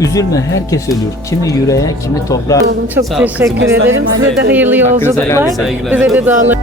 Üzülme, herkes ölür. Kimi yüreğe, kimi toprağa. Çok Sağ ol teşekkür kızım. ederim. Size de hayırlı Hakkınızı helal yolculuklar. edin, saygılar. Bize de dağlar.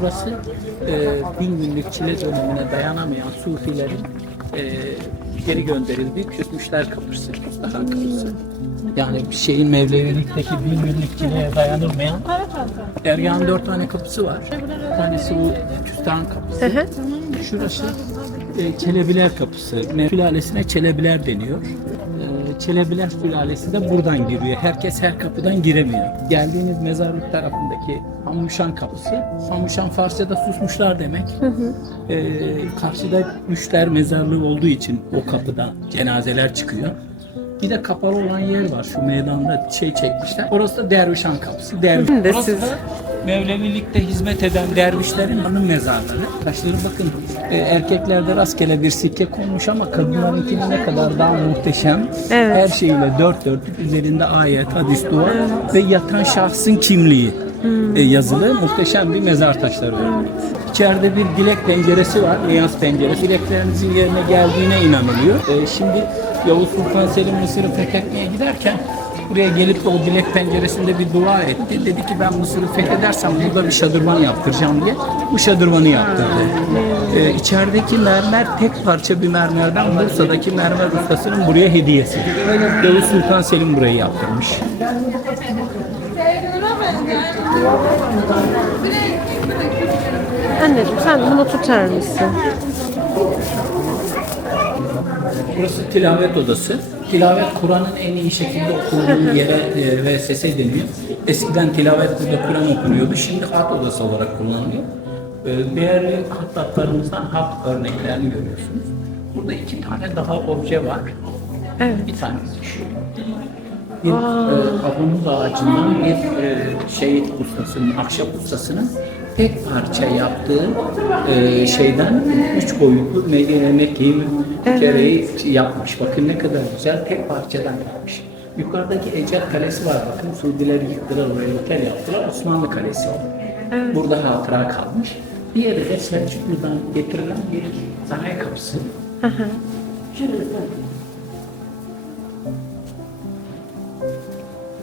Burası 1000 günlük çile dönemine dayanamayan Sufilerin geri gönderildiği Küsmüşler Kapısı, Küstahar Kapısı. Yani Mevlevilikteki 1000 günlük çileye dayanılmayan Dergahın 4 tane kapısı var. Bir tanesi bu Küstahar Kapısı. Şurası Çelebiler Kapısı. Sülalesine Çelebiler deniyor. Çelebiler sülalesi de buradan giriyor. Herkes her kapıdan giremiyor. Geldiğiniz mezarlık tarafındaki Hamuşan Kapısı. Hamuşan Farsça'da susmuşlar demek. Karşıda müşter mezarlığı olduğu için o kapıdan cenazeler çıkıyor. Bir de kapalı olan yer var. Şu meydanda çekmişler. Orası da Dervişhan Kapısı. Burası da Mevlevilikte hizmet eden dervişlerin hanım mezarları. Taşları bakın. Erkeklerde rastgele bir sikke konmuş ama kadınlarınkinin ne kadar daha muhteşem. Evet. Her şeyiyle dört dörtlük, üzerinde ayet, hadis, dua ve yatan şahsın kimliği yazılı muhteşem bir mezar taşları var. İçeride bir dilek penceresi var, niyaz penceresi. Dileklerinizin yerine geldiğine inanılıyor. Şimdi Yavuz Sultan Selim Mısır'ı fethetmeye giderken buraya gelip de o dilek penceresinde bir dua etti. Dedi ki ben Mısır'ı fethedersem burada bir şadırvan yaptıracağım diye. Bu şadırvanı yaptırdı. İçerideki mermer tek parça bir mermerden Bursa'daki mermer ustasının buraya hediyesi. Yavuz Sultan Selim burayı yaptırmış. Anneciğim sen bunu tutar mısın? Burası tilavet odası. Tilavet Kur'an'ın en iyi şekilde okunduğu yere ve sese deniyor. Eskiden tilavet burada Kur'an okunuyordu. Şimdi hat odası olarak kullanılıyor. Değerli hattatlarımızdan hat örneklerini görüyorsunuz. Burada 2 tane daha obje var. Evet. Bir tanesi şu. Bir abunuz ağacından bir şehit ustasının, ahşap ustasının tek parça yaptığı şeyden 3 boyutlu Mekke'yi kereyi yapmış. Bakın ne kadar güzel, tek parçadan yapmış. Yukarıdaki Ecel Kalesi var, bakın Suudiler yıktılar, oraya otel yaptılar. Osmanlı Kalesi o. Evet. Burada hatıra kalmış. Diğeri de Selçuklu'dan getirilen bir saray kapısı.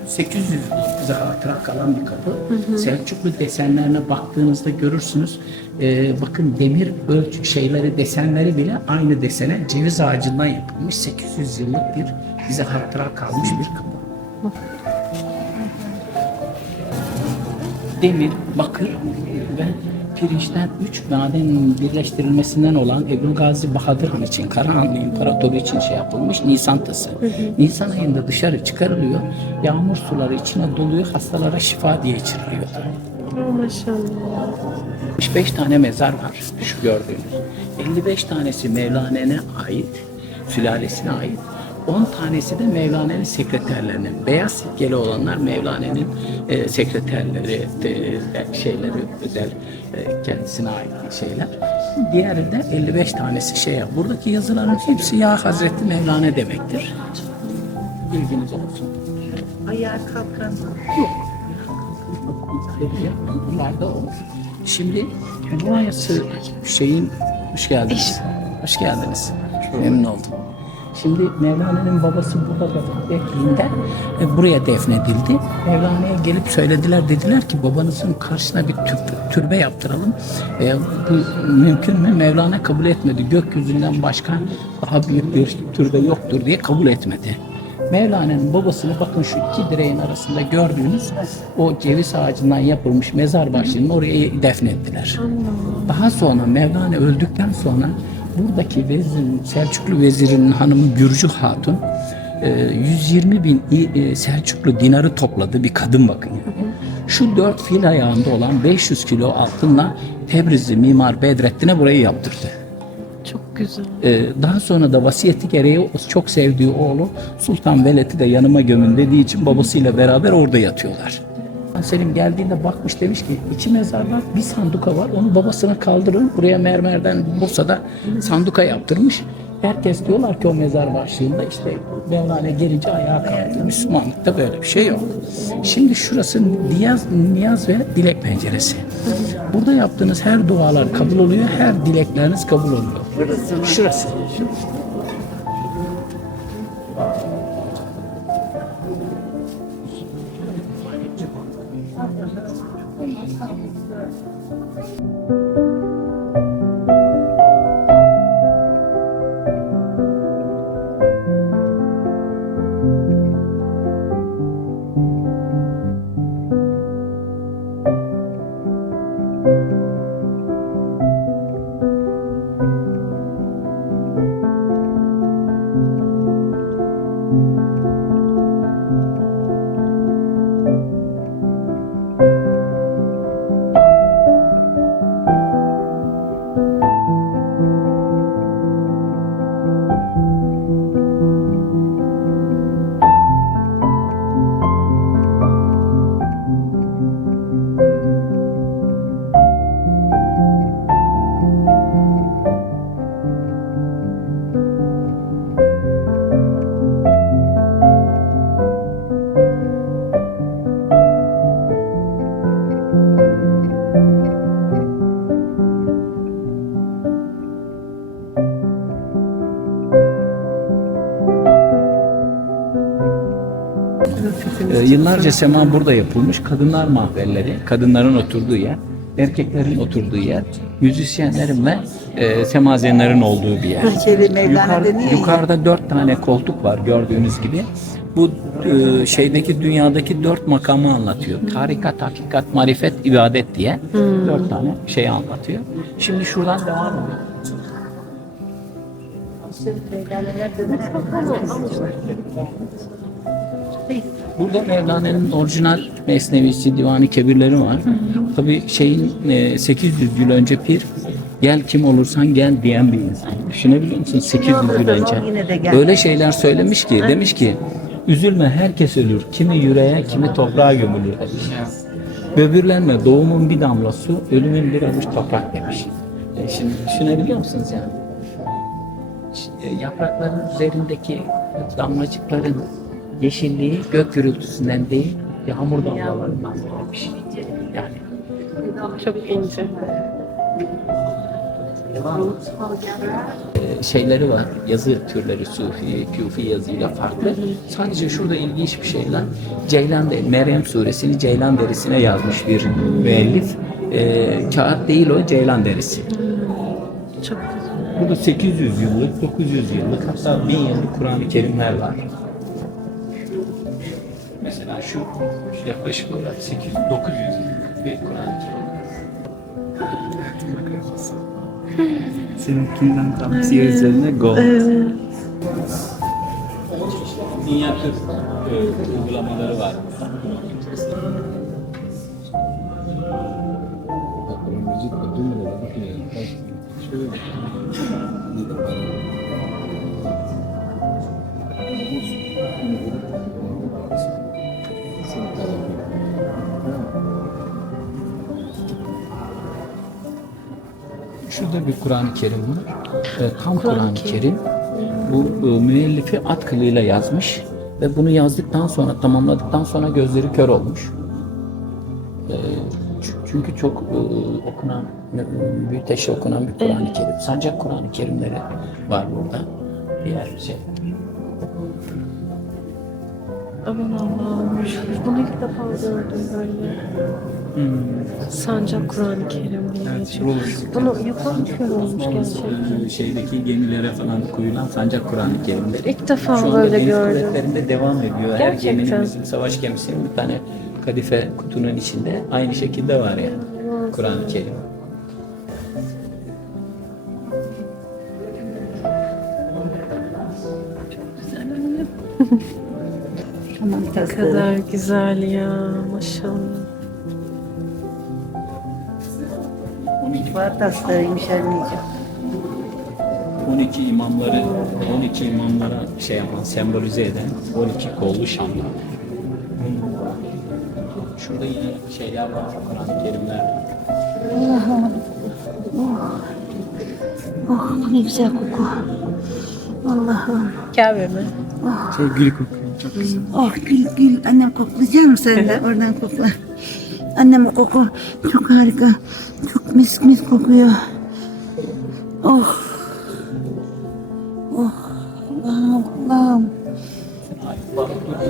800 yıllık bize hatıra kalan bir kapı. Selçuklu desenlerine baktığınızda görürsünüz. Bakın demir desenleri bile aynı desene ceviz ağacından yapılmış 800 yıllık bir bize hatıra kalmış bir kapı. Demir, bakır ve pirinçten 3 madenin birleştirilmesinden olan Ebu Gazi Bahadır Han için, Karahanlı İmparatoru için yapılmış Nisan tası. Nisan ayında dışarı çıkarılıyor, yağmur suları içine doluyor, hastalara şifa diye içiriliyor. Oh, maşallah. 65 tane mezar var şu gördüğünüz. 55 tanesi Mevlana'ya ait, sülalesine ait. 10 tanesi de Mevlana'nın sekreterlerine. Beyaz sikkeli olanlar Mevlana'nın sekreterleri, şeyleri, özel kendisine ait şeyler. Diğeri de 55 tanesi şey. Buradaki yazıların hepsi ya Hazreti Mevlana demektir. Bilginiz olsun. Ayağa kalkan. Bunlarda o. Şimdi burası şeyin, hoş geldiniz. Hoş geldiniz. Memnun oldum. Şimdi Mevlana'nın babası burada vefat ettiğinde buraya defnedildi. Mevlana'ya gelip söylediler, dediler ki babanızın karşısına bir türbe yaptıralım. Bu mümkün mü? Mevlana kabul etmedi. Gökyüzünden başka daha büyük bir türbe yoktur diye kabul etmedi. Mevlana'nın babasını bakın şu iki direğin arasında gördüğünüz o ceviz ağacından yapılmış mezar başlığının oraya defnettiler. Daha sonra Mevlana öldükten sonra buradaki vezirin, Selçuklu vezirinin hanımı Gürcü Hatun 120 bin Selçuklu dinarı topladı, bir kadın bakın yani. Şu 4 fil ayağında olan 500 kilo altınla Tebrizli mimar Bedrettin'e burayı yaptırdı. Çok güzel. Daha sonra da vasiyeti gereği o çok sevdiği oğlu Sultan Veled'i de yanıma gömün dediği için babasıyla beraber orada yatıyorlar. Selim geldiğinde bakmış, demiş ki iki mezar var, bir sanduka var, onu babasına kaldırın, buraya mermerden Bursa'da sanduka yaptırmış. Herkes diyorlar ki o mezar başlığında işte Mevlana gelince ayağa kalktı. Müslümanlıkta böyle bir şey yok. Şimdi şurası niyaz ve dilek penceresi. Burada yaptığınız her dualar kabul oluyor, her dilekleriniz kabul oluyor. Şurası. Yıllarca sema burada yapılmış. Kadınlar mahvelleri, kadınların oturduğu yer, erkeklerin oturduğu yer, müzisyenlerin ve semazenlerin olduğu bir yer. Yukarıda 4 tane koltuk var gördüğünüz gibi. Bu dünyadaki 4 makamı anlatıyor. Tarikat, hakikat, marifet, ibadet diye 4 tane şey anlatıyor. Şimdi şuradan devam edelim. Burada Mevlana'nın orijinal mesnevisi, divanı kebirleri var. Tabii 800 yıl önce Pir, gel kim olursan gel diyen bir insan. Düşünebiliyor musun? 800 yıl önce. Öyle şeyler söylemiş ki, demiş ki üzülme, herkes ölür. Kimi yüreğe, kimi toprağa gömülür demiş. Böbürlenme, doğumun bir damla su, ölümün bir avuç toprak demiş. Şimdi düşünebiliyor musunuz yani? Yaprakların üzerindeki damlacıkların yeşilliği gök gürültüsünden değil, yağmur damlalarından gelmiş. Yani Çok ince. şeyleri var, yazı türleri Sufi, Küfi yazıyla farklı. Sadece şurada ilginç bir şeyler. Ceylan Meryem suresini ceylan derisine yazmış bir müellif. Kağıt değil o, ceylan derisi. Çok güzel. Burada 800 yıllık, 900 yıllık, hatta 1000 yıllık Kur'an-ı Kerimler var. Mesela şu yaklaşık olarak 800-900 yıllık bir Kur'an-ı Kerim. Seninkinden tam siyah üzerine gold. Evet. Minyatür uygulamaları var. Şurada bir Kur'an-ı Kerim var. Tam Kur'an-ı Kerim. Bu müellifi at kılıyla yazmış ve bunu yazdıktan sonra, tamamladıktan sonra gözleri kör olmuş. Çünkü çok okunan, büyüteçle okunan bir Kur'an-ı Kerim. Sancak Kur'an-ı Kerimleri var burada. Diğer şey. Aman Allah'ım. Bunu ilk defa gördüm böyle. Sancak Kur'an-ı Kerim diye geçiyor. Bunu yapan kör olmuş gerçekten. Şeydeki gemilere falan koyulan sancak Kur'an-ı Kerimleri. İlk defa Şu anda böyle deniz gördüm. kuvvetlerinde devam ediyor. Her Gerçekten. geminin, bizim savaş gemisinin bir tane kadife kutunun içinde aynı şekilde var yani. Kur'an-ı Kerim. Ne kadar güzel ya maşallah. Var taslarıymış anneciğim. 12 imamları, 12 imamlara şey yapan, sembolize eden 12 kollu şamlar. Şurada yine şeyler var, Kur'an-ı Kerimler. Oh ne güzel koku. Allah'ım. Kabe mi? Şey gül kokuyor, çok güzel. Oh gül gül. Annem koklayacak mısın sen de? Oradan kokla. Annem o koku çok harika. Çok mis mis kokuyor. Oh. Oh. Allah'ım Allah'ım.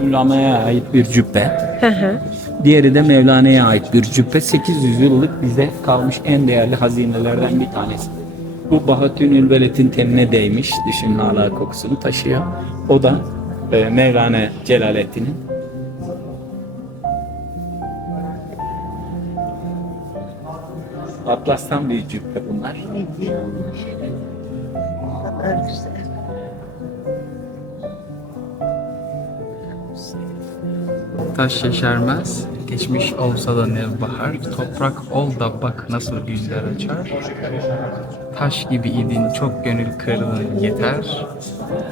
Ulamaya ait bir cübbe. Hı hı. Diğeri de Mevlana'ya ait bir cübbe. 800 yıllık bize kalmış en değerli hazinelerden bir tanesi. Bu Bahattinül Veled'in tenine değmiş. Düşünün, hala kokusunu taşıyor. O da Mevlana Celaleddin'in. Atlas'tan bir cübbe bunlar. Ne diyormuş? Ne kadar güzel. Taş yeşermez, geçmiş olsa da nevbahar, toprak ol da bak nasıl güller açar. Taş gibi idin çok gönül kırdın yeter,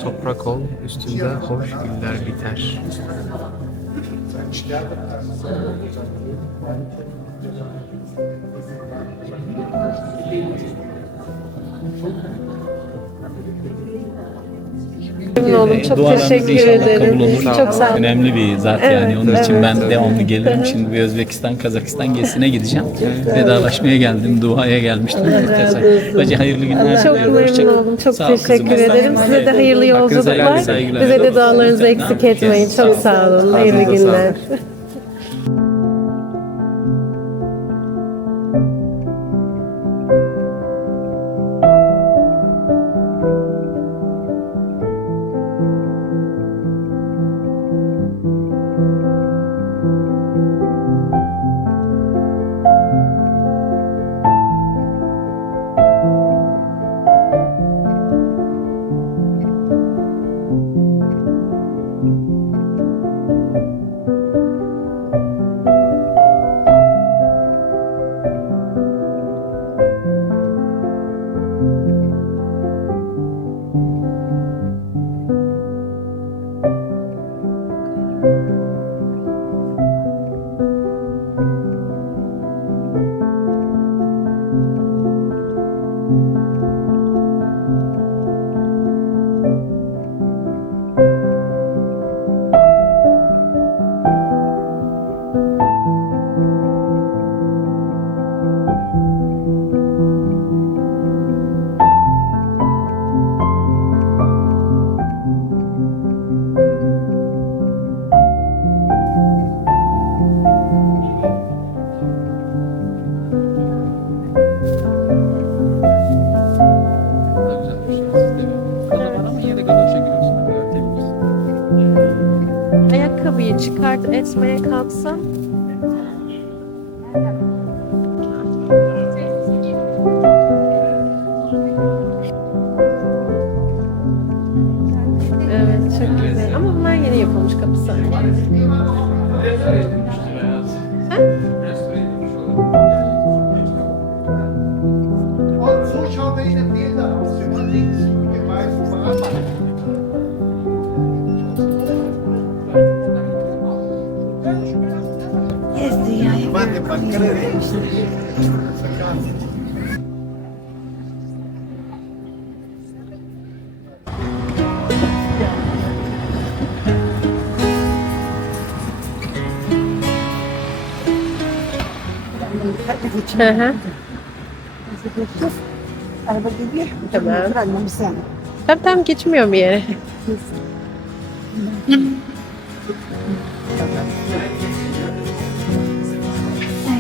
toprak ol üstünde hoş güller biter. Memnun oldum. Çok Dualarınız teşekkür inşallah ederim. kabul olur. Çok sağ olun. Önemli bir zat Evet, yani. Onun için evet. ben devamlı gelirim. Şimdi bir Özbekistan, Kazakistan gezisine gideceğim. Vedalaşmaya geldim. Duaya gelmiştim. Bacı hayırlı günler Çok diliyorum. Hoşça memnun kalın. oldum. Çok Sağ ol kızım. teşekkür ederim. Size de hayırlı Hakkınıza helal yolculuklar. saygılar. Bize de dualarınızı eksik etmeyin. Çok sağ olun. Hayırlı Ağzınıza günler. Ayakkabıyı çıkart etmeye kalksam evet çok güzel ama bunlar yeni yapılmış kapısı. Hı hı. Araba geliyor. Tamam. Annem sen. Tam gitmiyor bir yere.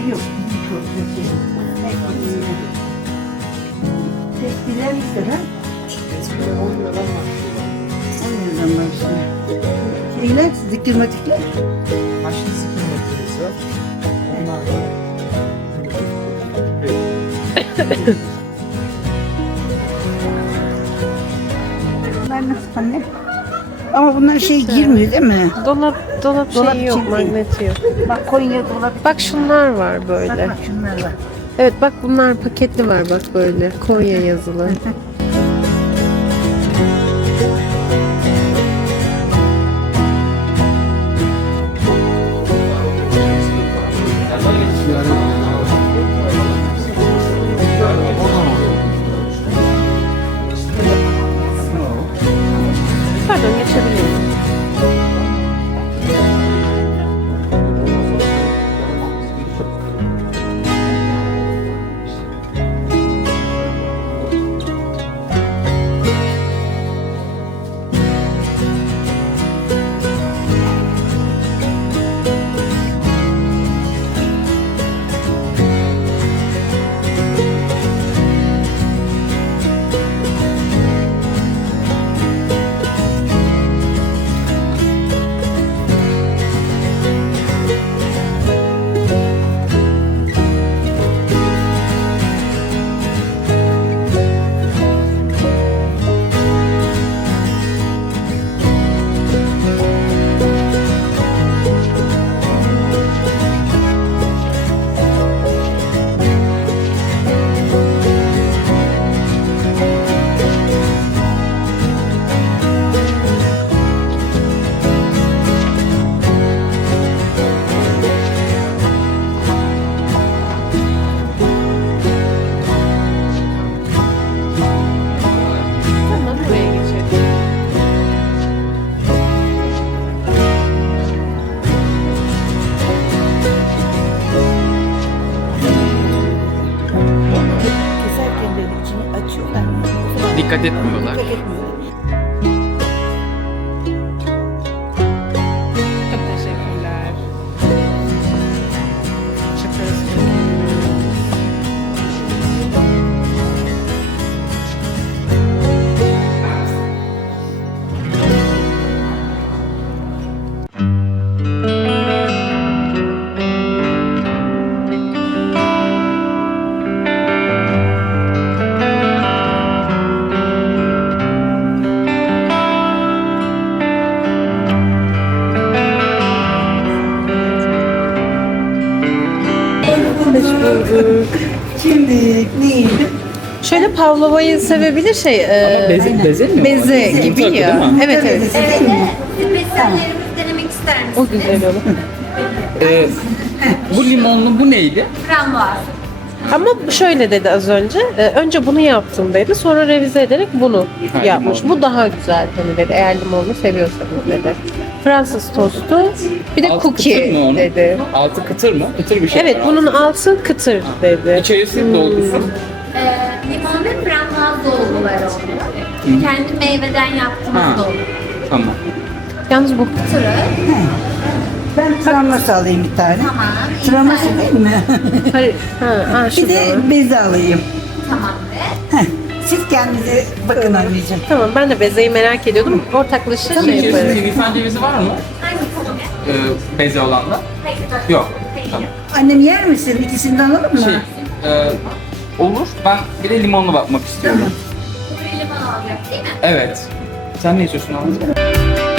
Yok. Tepkiler ise ha? Olmuyor şeyler, diktirmatikler. Başlı sıkım makinesi var. Onlar da Bunlar nasıl anne? Ama bunlar şey girmiyor değil mi? Dolap Dolap şeyi yok, için magneti yok. Bak Konya dolap. Bak şunlar var Bak böyle. bak şunlar var. Evet bak bunlar paketli var bak böyle. Konya yazılı. Pardon geçebilir miyim? Tamam buraya geçelim. Keserken böyle içini açıyorlar. dikkat etmiyorlar. Dikkat etmiyorlar. Çok teşekkürler. Çıkarız. Şimdi neydi? Şöyle pavlovayı sevebilir Beze mi? beze Yumurta gibi değil ya. mi? Evet evet. Spesiyallerimizi denemek ister misiniz? O güzel olur. Bu limonlu bu neydi? Frambuaz. Ama şöyle dedi az önce. Önce bunu yaptım dedi. Sonra revize ederek bunu Ha, yapmış. limonlu. Bu daha güzel hani dedi. Eğer limonlu seviyorsanız dedi. Fransız tostu. Bir de Altı kıtır cookie mı onun? dedi. Altı kıtır mı? Kıtır bir şey. Evet bunun altı kıtır dedi. İçerisi dolgusu. Limon ve frambuaz dolguları oluyor. Kendi meyveden yaptığımız Ha. dolgu. Tamam. Yalnız bu Tırı. Ben travması alayım bir tane. Tamam. Travması değil mi? hayır, ha, Bir şurada de var. beze alayım. Tamamdır. Heh. Siz kendinize bakın anneciğim. Tamam ben de bezeyi merak ediyordum. Ortaklaşa şey İçerisinde yaparız. Hindistan cevizi var mı? Hangisini? Beze olanda. Hayır. Yok. Hayır. Tamam. Annem yer misin? İkisinden alalım mı? Olur. Ben bir de limonlu bakmak istiyorum. Bu bir limon olacak değil mi? Evet. Sen ne istiyorsun abi?